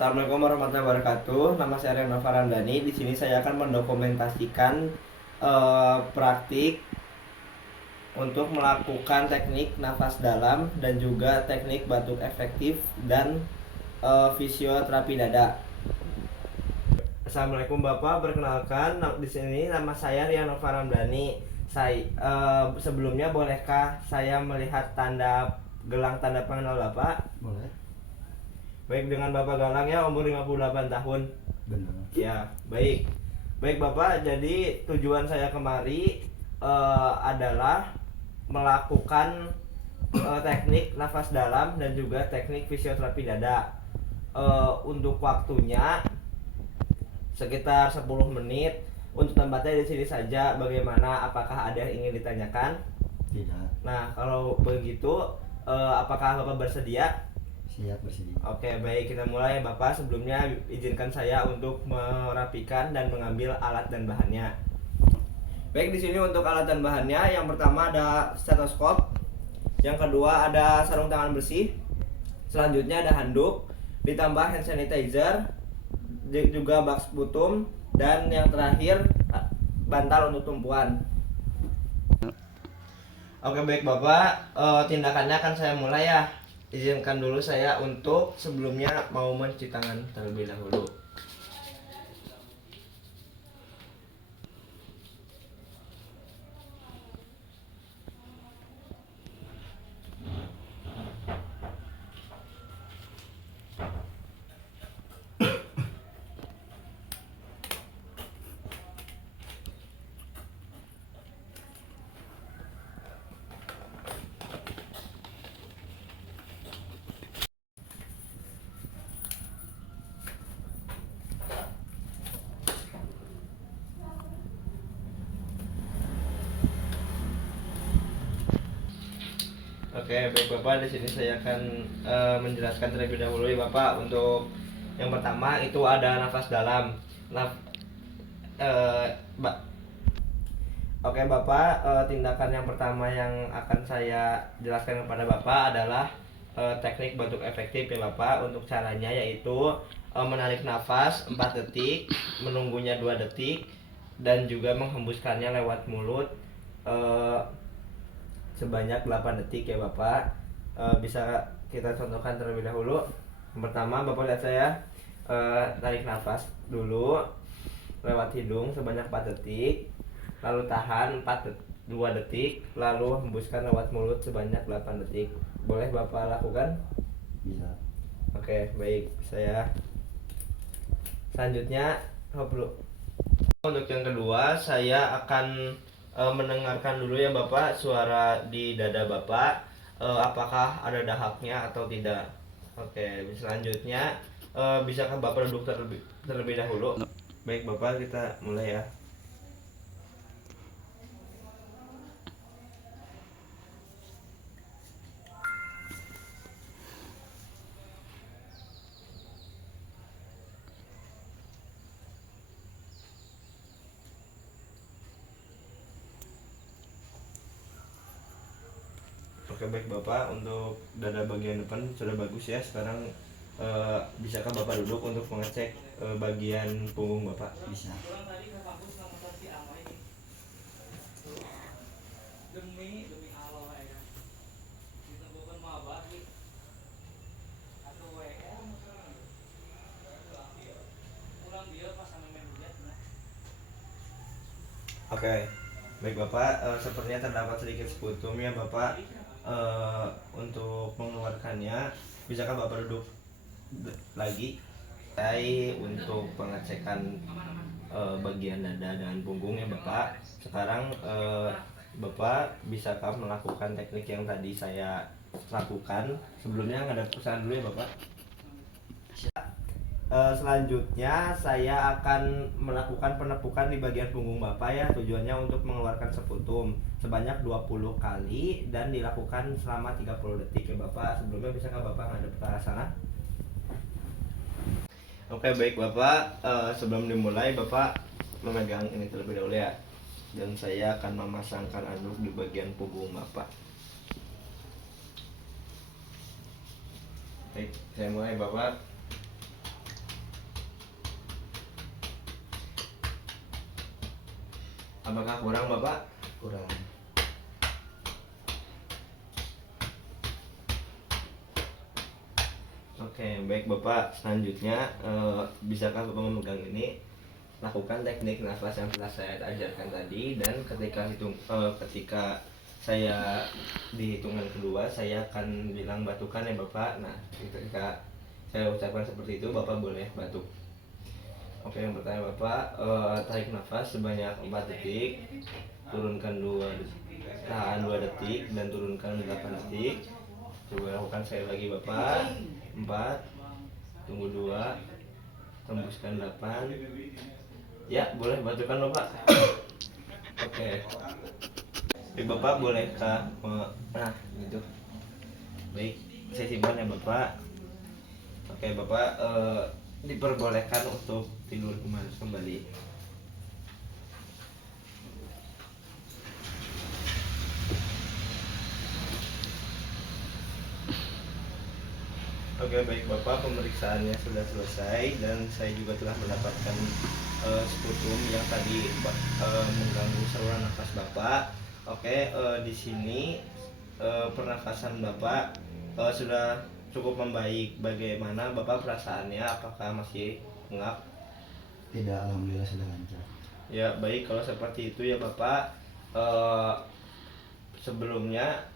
Assalamualaikum warahmatullahi wabarakatuh. Nama saya Reno Farandani. Di sini saya akan mendokumentasikan praktik untuk melakukan teknik nafas dalam dan juga teknik batuk efektif dan fisioterapi dada. Assalamualaikum Bapak, perkenalkan di sini nama saya Riano Farandani. Sebelumnya bolehkah saya melihat gelang tanda pengenal Bapak? Boleh. Baik, dengan Bapak Galang ya, umur 58 tahun. Benar. Ya, baik. Baik Bapak, jadi tujuan saya kemari adalah melakukan teknik nafas dalam dan juga teknik fisioterapi dada. Untuk waktunya sekitar 10 menit. Untuk tempatnya di sini saja. Bagaimana? Apakah ada yang ingin ditanyakan? Tidak. Nah, kalau begitu apakah Bapak bersedia? Siap, bersedia. Oke, baik, kita mulai Bapak. Sebelumnya izinkan saya untuk merapikan dan mengambil alat dan bahannya. Baik, di sini untuk alat dan bahannya, yang pertama ada stetoskop, yang kedua ada sarung tangan bersih, selanjutnya ada handuk, ditambah hand sanitizer, juga box butum, dan yang terakhir bantal untuk tumpuan. Oke, baik Bapak, tindakannya akan saya mulai ya. Izinkan dulu saya untuk sebelumnya mau mencuci tangan terlebih dahulu. Oke, baik Bapak, di sini saya akan menjelaskan terlebih dahulu ya Bapak. Untuk yang pertama itu ada nafas dalam. Naf eh, ba Oke Bapak, tindakan yang pertama yang akan saya jelaskan kepada Bapak adalah teknik batuk efektif ya Bapak. Untuk caranya yaitu menarik nafas 4 detik, menunggunya 2 detik, dan juga menghembuskannya lewat mulut eh, sebanyak 8 detik ya Bapak. Bisa kita contohkan terlebih dahulu. Yang pertama Bapak lihat saya tarik nafas dulu lewat hidung sebanyak 4 detik, lalu tahan 2 detik, lalu hembuskan lewat mulut sebanyak 8 detik. Boleh Bapak lakukan? Bisa. Oke, baik. Saya selanjutnya untuk yang kedua saya akan mendengarkan dulu ya Bapak suara di dada Bapak, apakah ada dahaknya atau tidak. Oke, selanjutnya bisakah Bapak duduk terlebih dahulu? Baik Bapak, kita mulai ya. Oke, baik Bapak, untuk dada bagian depan sudah bagus ya. Sekarang bisakah Bapak duduk untuk mengecek bagian punggung Bapak? Bisa. Oke, baik Bapak, sepertinya terdapat sedikit sekutum ya Bapak. Untuk mengeluarkannya, bisakah Bapak duduk lagi? Saya untuk pengecekan bagian dada dan punggung ya Bapak. Sekarang Bapak bisakah melakukan teknik yang tadi saya lakukan? Sebelumnya ada pesan dulu ya Bapak. Selanjutnya saya akan melakukan penepukan di bagian punggung Bapak ya. Tujuannya untuk mengeluarkan sekutum sebanyak 20 kali dan dilakukan selama 30 detik ya Bapak. Sebelumnya bisakah Bapak ngadep ke arah sana? Oke, baik Bapak, sebelum dimulai Bapak memegang ini terlebih dahulu ya. Dan saya akan memasangkan anduk di bagian punggung Bapak. Baik, saya mulai Bapak. Apakah kurang Bapak? kurang. Oke, baik Bapak. Selanjutnya bisakah Bapak memegang ini? Lakukan teknik nafas yang telah saya ajarkan tadi, dan ketika saya di hitungan kedua saya akan bilang batukan ya Bapak. Nah, ketika saya ucapkan seperti itu Bapak boleh batuk. Oke, yang pertama Bapak tarik nafas sebanyak 4 detik, turunkan 2 detik, tahan 2 detik dan turunkan 8 detik. Coba lakukan sekali lagi Bapak. 4, tunggu 2, tembuskan 8. Ya, boleh batukan Bapak. Oke. Baik Bapak, bolehkah nah, gitu. Baik, saya simpan ya Bapak. Oke Bapak, diperbolehkan untuk tidur kembali. Oke, baik Bapak, pemeriksaannya sudah selesai dan saya juga telah mendapatkan sputum yang tadi mengganggu saluran nafas Bapak. Oke, di sini pernafasan Bapak sudah cukup membaik. Bagaimana Bapak perasaannya? Apakah masih ngap? Tidak, alhamdulillah sudah lancar. Ya, baik kalau seperti itu ya Bapak. Eh, Sebelumnya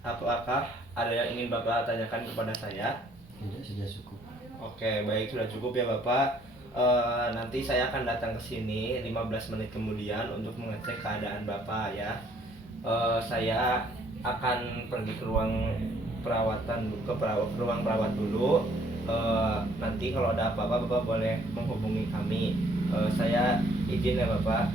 apakah ada yang ingin Bapak tanyakan kepada saya? Tidak, sudah cukup. Oke, baik, sudah cukup ya Bapak. Nanti saya akan datang ke sini 15 menit kemudian untuk mengecek keadaan Bapak ya. Saya akan pergi ke ruang perawatan, ke ruang perawat dulu. Nanti kalau ada apa-apa Bapak boleh menghubungi kami. Saya izin ya Bapak.